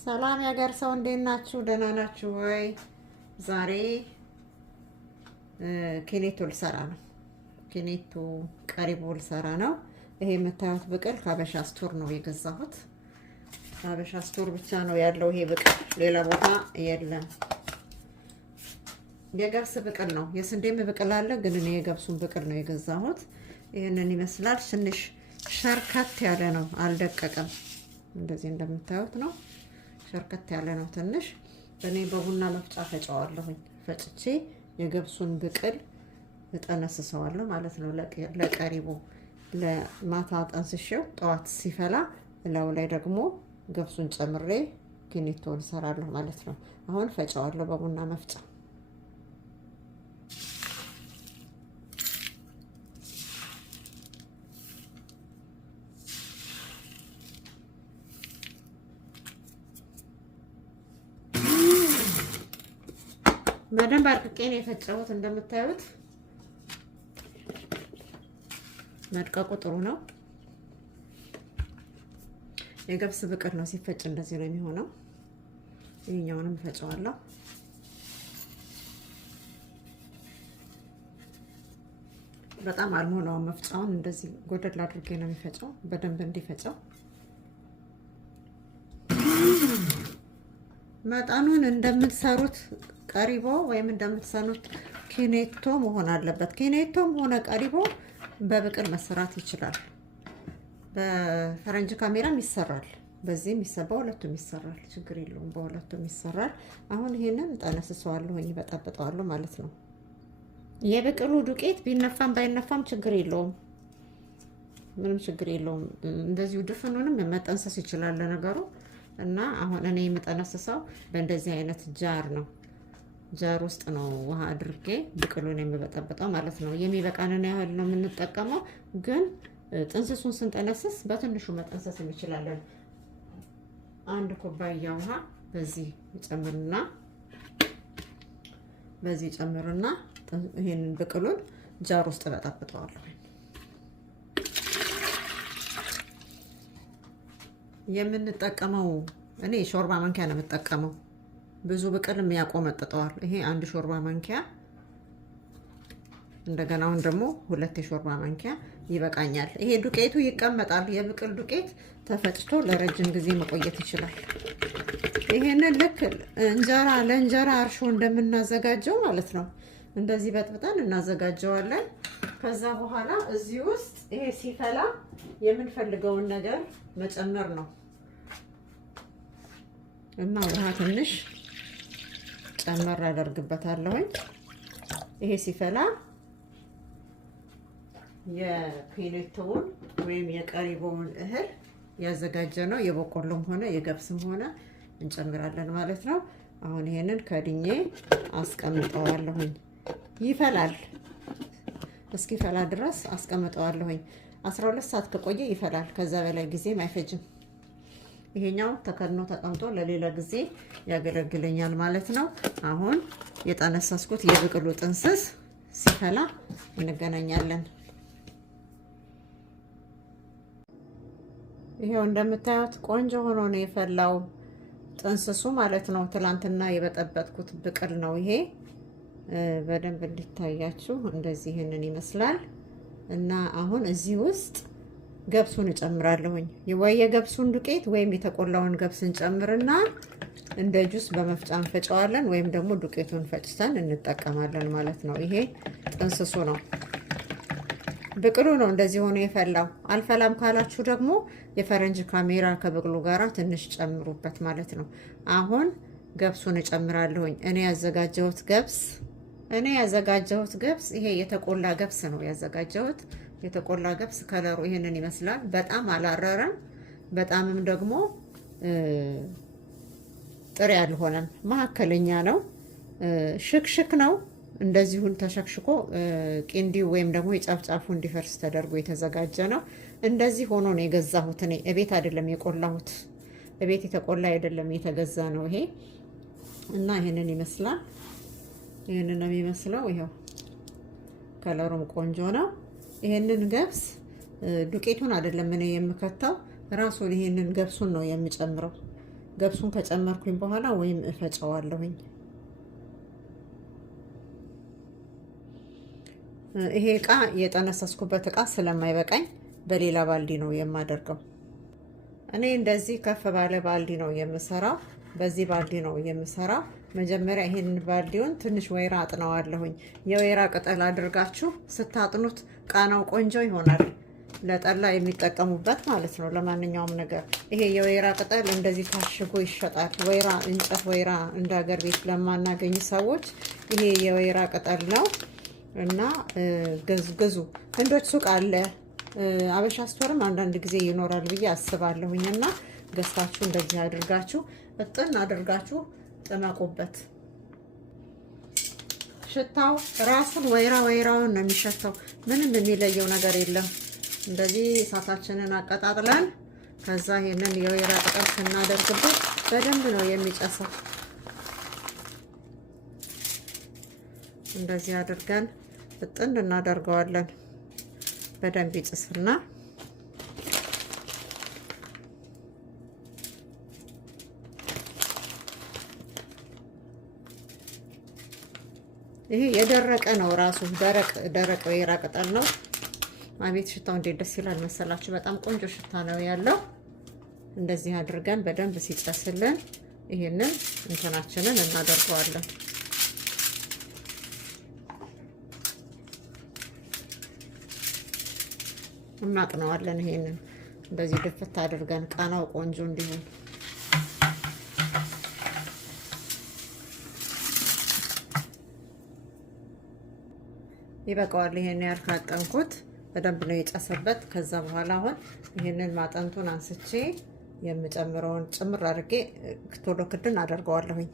ሰላም ያገር ሰው እንዴት ናችሁ? ደህና ናችሁ ወይ? ዛሬ ኬኔቶ ልሰራ ነው። ኬኔቶ ቀሪቦ ልሰራ ነው። ይሄ የምታዩት ብቅል ከሀበሻ ስቶር ነው የገዛሁት። ከሀበሻ ስቶር ብቻ ነው ያለው ይሄ ብቅል፣ ሌላ ቦታ የለም። የገብስ ብቅል ነው። የስንዴም ብቅል አለ፣ ግን እኔ የገብሱን ብቅል ነው የገዛሁት። ይሄንን ይመስላል። ትንሽ ሸርከት ያለ ነው፣ አልደቀቀም። እንደዚህ እንደምታዩት ነው። ሸርከት ያለ ነው ትንሽ። እኔ በቡና መፍጫ ፈጫዋለሁኝ። ፈጭቼ የገብሱን ብቅል እጠነስሰዋለሁ ማለት ነው። ለቀሪቦ ለማታ ጠንስሼው ጠዋት ሲፈላ እላው ላይ ደግሞ ገብሱን ጨምሬ ኬኔቶ እሰራለሁ ማለት ነው። አሁን ፈጫዋለሁ በቡና መፍጫ። በደንብ አድርቄ ነው የፈጨሁት። እንደምታዩት መድቀቁ ጥሩ ነው። የገብስ ብቅል ነው፣ ሲፈጭ እንደዚህ ነው የሚሆነው። ይሄኛውንም ፈጨዋለሁ። በጣም አልሞላውም መፍጫውን፣ እንደዚህ ጎደል አድርጌ ነው የሚፈጨው፣ በደንብ እንዲፈጨው። መጠኑን እንደምትሰሩት ቀሪቦ ወይም እንደምትሰሩት ኬኔቶ መሆን አለበት። ኬኔቶም ሆነ ቀሪቦ በብቅል መሰራት ይችላል። በፈረንጅ ካሜራም ይሰራል፣ በዚህም በሁለቱም ይሰራል። ችግር የለውም፣ በሁለቱም ይሰራል። አሁን ይሄንን ጠነስሰዋለሁ ወይ በጣበጠዋለሁ ማለት ነው። የብቅሉ ዱቄት ቢነፋም ባይነፋም ችግር የለውም፣ ምንም ችግር የለውም። እንደዚሁ ድፍኑንም መጠንሰስ ይችላል ለነገሩ። እና አሁን እኔ የምጠነስሰው በእንደዚህ አይነት ጃር ነው። ጃር ውስጥ ነው ውሃ አድርጌ ብቅሉን የምበጠብጠው ማለት ነው። የሚበቃንን ያህል ነው የምንጠቀመው፣ ግን ጥንስሱን ስንጠነስስ በትንሹ መጠንሰስ እንችላለን። አንድ ኩባያ ውሃ በዚህ ጨምርና ይሄንን ብቅሉን ጃር ውስጥ በጠብጠዋለሁ። የምንጠቀመው እኔ ሾርባ ማንኪያ ነው የምጠቀመው። ብዙ ብቅል የሚያቆመጥጠዋል። ይሄ አንድ ሾርባ ማንኪያ፣ እንደገና አሁን ደግሞ 2 የሾርባ ማንኪያ ይበቃኛል። ይሄ ዱቄቱ ይቀመጣል። የብቅል ዱቄት ተፈጭቶ ለረጅም ጊዜ መቆየት ይችላል። ይሄንን ልክ ለእንጀራ እርሾ እንደምናዘጋጀው ማለት ነው። እንደዚህ በጥብጠን እናዘጋጀዋለን። ከዛ በኋላ እዚህ ውስጥ ይሄ ሲፈላ የምንፈልገውን ነገር መጨመር ነው እና ውሃ ትንሽ ጨመር አደርግበታለሁኝ። ይሄ ሲፈላ የኬኔቶውን ወይም የቀሪቦውን እህል ያዘጋጀ ነው፣ የበቆሎም ሆነ የገብስም ሆነ እንጨምራለን ማለት ነው። አሁን ይሄንን ከድኜ አስቀምጠዋለሁኝ። ይፈላል፣ እስኪፈላ ድረስ አስቀምጠዋለሁኝ። 12 ሰዓት ከቆየ ይፈላል። ከዛ በላይ ጊዜም አይፈጅም። ይሄኛው ተከድኖ ተቀምጦ ለሌላ ጊዜ ያገለግለኛል ማለት ነው። አሁን የጠነሰስኩት የብቅሉ ጥንስስ ሲፈላ እንገናኛለን። ይሄው እንደምታዩት ቆንጆ ሆኖ ነው የፈላው ጥንስሱ ማለት ነው። ትላንትና የበጠበጥኩት ብቅል ነው ይሄ። በደንብ እንዲታያችሁ እንደዚህ ይሄንን ይመስላል። እና አሁን እዚህ ውስጥ ገብሱን እጨምራለሁኝ። ወይ የገብሱን ዱቄት ወይም የተቆላውን ገብስ እንጨምርና እንደ ጁስ በመፍጫ እንፈጨዋለን፣ ወይም ደግሞ ዱቄቱን ፈጭተን እንጠቀማለን ማለት ነው። ይሄ ጥንስሱ ነው፣ ብቅሉ ነው እንደዚህ ሆኖ የፈላው። አልፈላም ካላችሁ ደግሞ የፈረንጅ ካሜራ ከብቅሉ ጋራ ትንሽ ጨምሩበት ማለት ነው። አሁን ገብሱን እጨምራለሁኝ። እኔ ያዘጋጀሁት ገብስ ይሄ የተቆላ ገብስ ነው ያዘጋጀሁት። የተቆላ ገብስ ከለሩ ይሄንን ይመስላል። በጣም አላረረም፣ በጣምም ደግሞ ጥሬ አልሆነም፣ መካከለኛ ነው። ሽክሽክ ነው፣ እንደዚሁን ተሸክሽኮ ቂንዲው ወይም ደግሞ የጫፍጫፉ እንዲፈርስ ተደርጎ የተዘጋጀ ነው። እንደዚህ ሆኖ ነው የገዛሁት እኔ። እቤት አይደለም የቆላሁት፣ እቤት የተቆላ አይደለም የተገዛ ነው ይሄ። እና ይሄንን ይመስላል። ይሄንን ነው የሚመስለው። ይሄው ከለሩም ቆንጆ ነው። ይሄንን ገብስ ዱቄቱን አይደለም እኔ የምከታው፣ ራሱን ይሄንን ገብሱን ነው የምጨምረው። ገብሱን ከጨመርኩኝ በኋላ ወይም እፈጨዋለሁኝ። ይሄ እቃ የጠነሰስኩበት እቃ ስለማይበቃኝ በሌላ ባልዲ ነው የማደርገው። እኔ እንደዚህ ከፍ ባለ ባልዲ ነው የምሰራው። በዚህ ባልዲ ነው የምሰራው። መጀመሪያ ይሄን ባልዲውን ትንሽ ወይራ አጥነዋለሁኝ። የወይራ ቅጠል አድርጋችሁ ስታጥኑት ቃናው ቆንጆ ይሆናል። ለጠላ የሚጠቀሙበት ማለት ነው። ለማንኛውም ነገር ይሄ የወይራ ቅጠል እንደዚህ ታሽጎ ይሸጣል። ወይራ እንጨት ወይራ እንደ ሀገር ቤት ለማናገኝ ሰዎች ይሄ የወይራ ቅጠል ነው እና ግዙ። ህንዶች ሱቅ አለ፣ አበሻ ስቶርም አንዳንድ ጊዜ ይኖራል ብዬ አስባለሁኝ። እና ገዝታችሁ እንደዚህ አድርጋችሁ እጥን አድርጋችሁ ጥመቁበት። ሽታው ራሱን ወይራውን ነው የሚሸተው። ምንም የሚለየው ነገር የለም። እንደዚህ እሳታችንን አቀጣጥለን ከዛ ይሄንን የወይራ ቅጠል ስናደርግበት በደንብ ነው የሚጨሰው። እንደዚህ አድርገን እጥን እናደርገዋለን። በደንብ ይጭስና ይሄ የደረቀ ነው ራሱ ደረቅ ወይራ ቅጠል ነው። አቤት ሽታው እንዴት ደስ ይላል መሰላችሁ! በጣም ቆንጆ ሽታ ነው ያለው። እንደዚህ አድርገን በደንብ ሲጨስልን ይሄንን እንትናችንን እናደርገዋለን። እናጥነዋለን። ይሄንን እንደዚህ ድፍት አድርገን ቃናው ቆንጆ እንዲሆን ይበቃዋል። ይሄን ያልካጠንኩት በደንብ ነው የጨሰበት። ከዛ በኋላ አሁን ይሄንን ማጠንቱን አንስቼ የምጨምረውን ጭምር አድርጌ ቶሎ ክድን አደርገዋለሁኝ።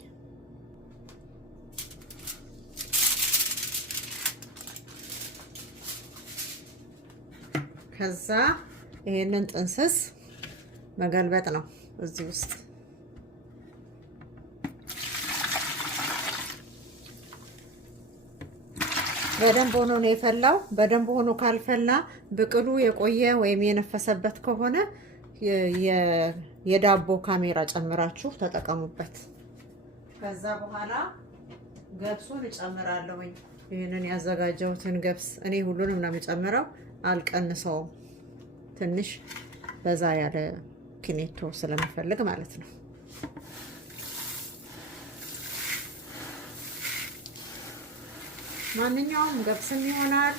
ከዛ ይሄንን ጥንስስ መገልበጥ ነው እዚህ ውስጥ። በደንብ ሆኖ ነው የፈላው። በደንብ ሆኖ ካልፈላ ብቅሉ የቆየ ወይም የነፈሰበት ከሆነ የዳቦ ካሜራ ጨምራችሁ ተጠቀሙበት። ከዛ በኋላ ገብሱን እጨምራለሁኝ። ይሄንን ያዘጋጀሁትን ገብስ እኔ ሁሉንም ነው የምጨምረው፣ አልቀንሰውም። ትንሽ በዛ ያለ ኪኔቶ ስለምፈልግ ማለት ነው። ማንኛውም ገብስም ይሆናል፣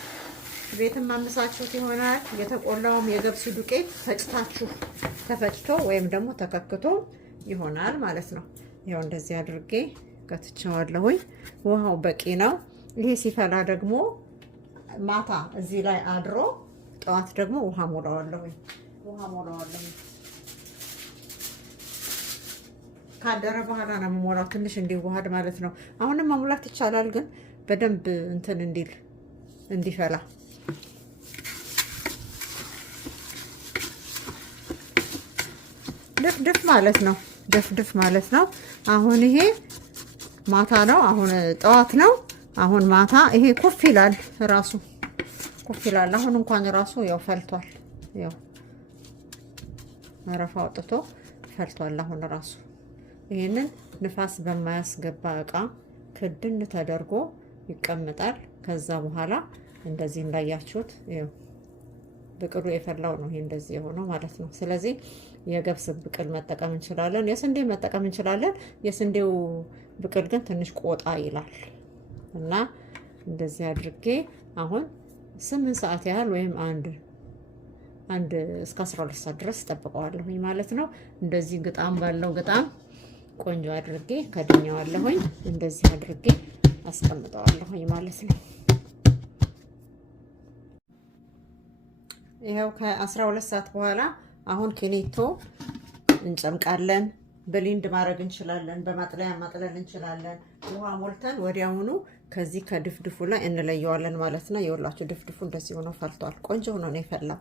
ቤትም ማምሳችሁት ይሆናል። የተቆላውም የገብስ ዱቄት ፈጭታችሁ ተፈጭቶ ወይም ደግሞ ተከክቶ ይሆናል ማለት ነው። ያው እንደዚህ አድርጌ ከትቸዋለሁኝ። ውሃው በቂ ነው። ይሄ ሲፈላ ደግሞ ማታ እዚህ ላይ አድሮ ጠዋት ደግሞ ውሃ ሞላዋለሁኝ። ካደረ በኋላ ነው የምሞላው፣ ትንሽ እንዲዋሃድ ማለት ነው። አሁንም መሙላት ይቻላል፣ ግን በደንብ እንትን እንዲፈላ ድፍድፍ ማለት ነው። ድፍድፍ ማለት ነው። አሁን ይሄ ማታ ነው፣ አሁን ጠዋት ነው። አሁን ማታ ይሄ ኩፍ ይላል፣ ራሱ ኩፍ ይላል። አሁን እንኳን ራሱ ያው ፈልቷል። ያው አረፋ አውጥቶ ፈልቷል። አሁን ራሱ ይሄንን ንፋስ በማያስገባ እቃ ክድን ተደርጎ ይቀመጣል። ከዛ በኋላ እንደዚህ እንዳያችሁት ይኸው ብቅሉ የፈላው ነው። ይሄ እንደዚህ የሆነው ማለት ነው። ስለዚህ የገብስ ብቅል መጠቀም እንችላለን፣ የስንዴ መጠቀም እንችላለን። የስንዴው ብቅል ግን ትንሽ ቆጣ ይላል እና እንደዚህ አድርጌ አሁን 8 ሰዓት ያህል ወይም አንድ እስከ 12 ሰዓት ድረስ ጠብቀዋለሁኝ ማለት ነው። እንደዚህ ግጣም ባለው ግጣም ቆንጆ አድርጌ ከድኛዋለሁኝ። እንደዚህ አድርጌ አስቀምጠዋለሁኝ ማለት ነው። ይሄው ከ12 ሰዓት በኋላ አሁን ኪኔቶ እንጨምቃለን። ብሊንድ ማድረግ እንችላለን፣ በማጥለያ ማጥለል እንችላለን። ውሃ ሞልተን ወዲያውኑ ከዚህ ከድፍድፉ ላይ እንለየዋለን ማለት ነው። የወላችሁ ድፍድፉ እንደዚህ ሆኖ ፈልቷል። ቆንጆ ሆኖ ነው የፈላው።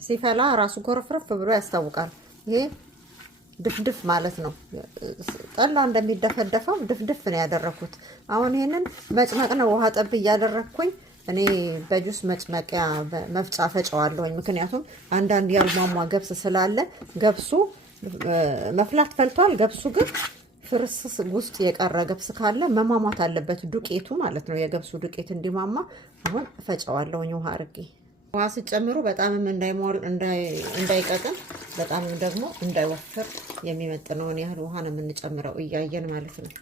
ሲፈላ ራሱ ጎረፍረፍ ብሎ ያስታውቃል። ይሄ ድፍድፍ ማለት ነው። ጠላ እንደሚደፈደፈው ድፍድፍ ነው ያደረኩት። አሁን ይሄንን መጭመቅ ነው። ውሃ ጠብ እያደረኩኝ እኔ በጁስ መጭመቂያ መፍጫ ፈጨዋለሁኝ። ምክንያቱም አንዳንድ ያልሟሟ ገብስ ስላለ ገብሱ መፍላት ፈልቷል። ገብሱ ግን ፍርስ ውስጥ የቀረ ገብስ ካለ መሟሟት አለበት፣ ዱቄቱ ማለት ነው። የገብሱ ዱቄት እንዲሟማ አሁን እፈጨዋለሁኝ ውሃ አድርጌ። ውሃ ስጨምሩ በጣምም እንዳይቀጥን በጣምም ደግሞ እንዳይወፍር የሚመጥነውን ያህል ውሃ ነው የምንጨምረው እያየን ማለት ነው፣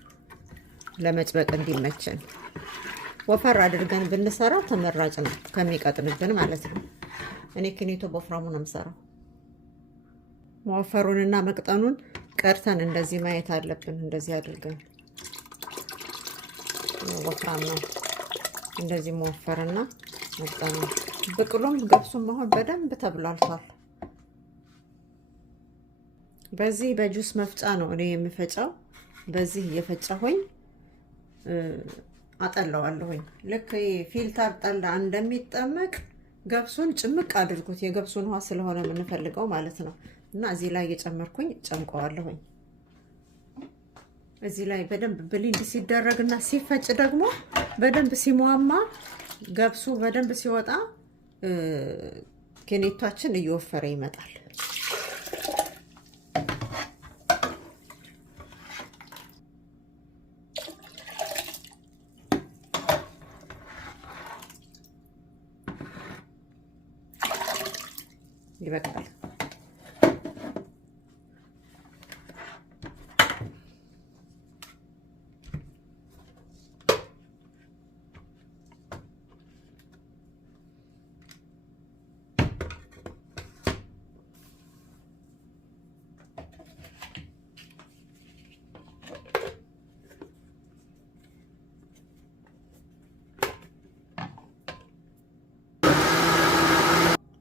ለመጭበቅ እንዲመችን። ወፈር አድርገን ብንሰራ ተመራጭ ነው ከሚቀጥንብን ማለት ነው። እኔ ክኔቶ በወፍራሙ ነው የምሰራው። መወፈሩንና መቅጠኑን ቀርተን እንደዚህ ማየት አለብን። እንደዚህ አድርገን ወፍራም ነው እንደዚህ መወፈርና መቅጠኑ። ብቅሉም ገብሱም አሁን በደንብ ተብላልቷል። በዚህ በጁስ መፍጫ ነው እኔ የምፈጫው። በዚህ እየፈጫሁኝ አጠለዋለሁኝ። ልክ ፊልተር ጠላ እንደሚጠመቅ ገብሱን ጭምቅ አድርጉት። የገብሱን ውሃ ስለሆነ የምንፈልገው ማለት ነው። እና እዚህ ላይ እየጨመርኩኝ ጨምቀዋለሁኝ። እዚህ ላይ በደንብ ብሊንድ ሲደረግና ሲፈጭ ደግሞ በደንብ ሲሟማ ገብሱ በደንብ ሲወጣ ኬኔቷችን እየወፈረ ይመጣል። ይበቃል።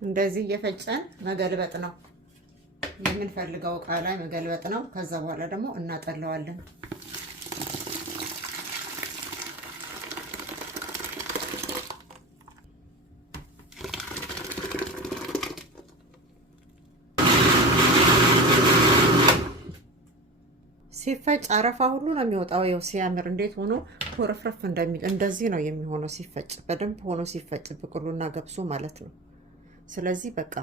እንደዚህ እየፈጨን መገልበጥ ነው የምንፈልገው እቃ ላይ መገልበጥ ነው። ከዛ በኋላ ደግሞ እናጠለዋለን። ሲፈጭ አረፋ ሁሉ ነው የሚወጣው። ይኸው ሲያምር እንዴት ሆኖ ወረፍረፍ እንደሚል እንደዚህ ነው የሚሆነው ሲፈጭ፣ በደንብ ሆኖ ሲፈጭ ብቅሉና ገብሱ ማለት ነው። ስለዚህ በቃ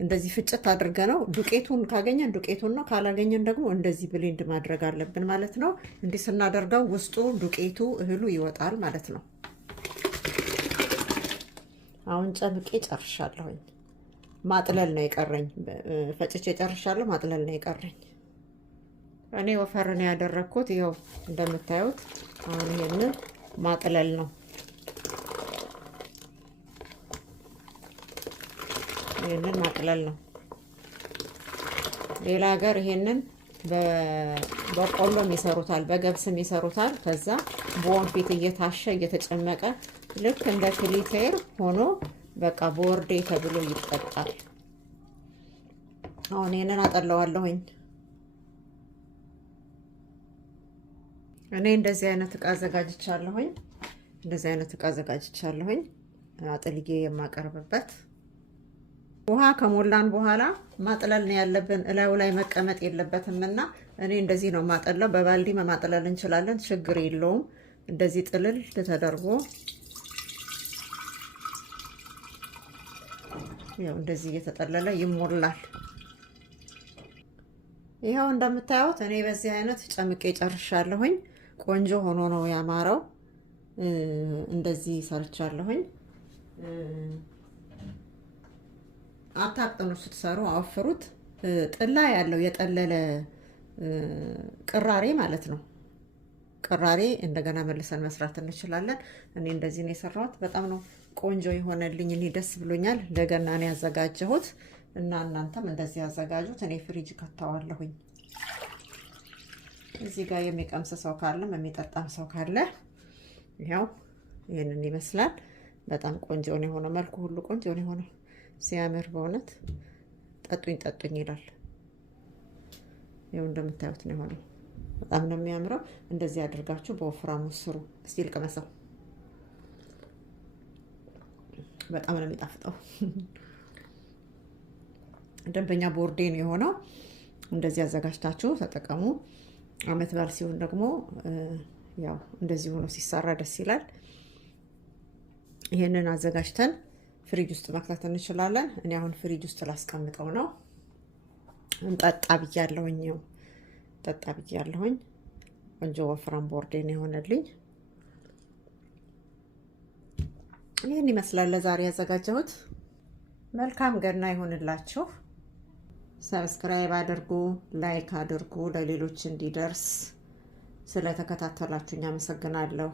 እንደዚህ ፍጭት አድርገ ነው ዱቄቱን ካገኘን ዱቄቱን ነው፣ ካላገኘን ደግሞ እንደዚህ ብሌንድ ማድረግ አለብን ማለት ነው። እንዲህ ስናደርገው ውስጡ ዱቄቱ እህሉ ይወጣል ማለት ነው። አሁን ጨምቄ ጨርሻለሁኝ። ማጥለል ነው የቀረኝ። ፈጭቼ ጨርሻለሁ። ማጥለል ነው የቀረኝ። እኔ ወፈር ነው ያደረኩት። ይኸው እንደምታዩት አሁን ይሄንን ማጥለል ነው። ይሄንን ማጥለል ነው። ሌላ ሀገር ይሄንን በቆሎም ይሰሩታል፣ በገብስም ይሰሩታል። ከዛ በወንፊት እየታሸ እየተጨመቀ ልክ እንደ ክሊቴር ሆኖ በቃ ቦርዴ ተብሎ ይጠጣል። አሁን ይሄንን አጠለዋለሁኝ። እኔ እንደዚህ አይነት እቃ አዘጋጅቻለሁኝ። እንደዚህ አይነት እቃ አዘጋጅቻለሁኝ አጥልዬ የማቀርብበት። ውሃ ከሞላን በኋላ ማጥለል ነው ያለብን። እላዩ ላይ መቀመጥ የለበትም እና እኔ እንደዚህ ነው ማጠለው። በባልዲ ማጥለል እንችላለን፣ ችግር የለውም። እንደዚህ ጥልል ተደርጎ ያው እንደዚህ እየተጠለለ ይሞላል። ይኸው እንደምታዩት እኔ በዚህ አይነት ጨምቄ ጨርሻለሁኝ። ቆንጆ ሆኖ ነው ያማረው። እንደዚህ ሰርቻለሁኝ። አታቅጥኑ ስትሰሩ፣ አወፍሩት። ጥላ ያለው የጠለለ ቅራሬ ማለት ነው። ቅራሬ እንደገና መልሰን መስራት እንችላለን። እኔ እንደዚህ ነው የሰራሁት። በጣም ነው ቆንጆ የሆነልኝ። እኔ ደስ ብሎኛል። ለገና ነው ያዘጋጀሁት እና እናንተም እንደዚህ ያዘጋጁት። እኔ ፍሪጅ ከተዋለሁኝ። እዚህ ጋር የሚቀምስ ሰው ካለም የሚጠጣም ሰው ካለ ያው ይሄንን ይመስላል። በጣም ቆንጆ ነው የሆነ፣ መልኩ ሁሉ ቆንጆ ነው የሆነ፣ ሲያምር በእውነት ጠጡኝ ጠጡኝ ይላል። ይኸው እንደምታዩት ነው የሆነው። በጣም ነው የሚያምረው። እንደዚህ አድርጋችሁ በወፍራሙ ስሩ። እስቲ ልቅመሰው። በጣም ነው የሚጣፍጠው። ደንበኛ ቦርዴ ነው የሆነው። እንደዚህ አዘጋጅታችሁ ተጠቀሙ። አመት በዓል ሲሆን ደግሞ ያው እንደዚህ ሆኖ ሲሰራ ደስ ይላል። ይሄንን አዘጋጅተን ፍሪጅ ውስጥ መክተት እንችላለን። እኔ አሁን ፍሪጅ ውስጥ ላስቀምጠው ነው። እንጠጣ ብያለሁኝ። ጠጣ ብያለሁኝ። ቆንጆ ወፍራም ቦርዴን የሆነልኝ ይህን ይመስላል ለዛሬ ያዘጋጀሁት። መልካም ገና ይሁንላችሁ። ሰብስክራይብ አድርጉ፣ ላይክ አድርጉ፣ ለሌሎች እንዲደርስ። ስለተከታተላችሁኝ አመሰግናለሁ።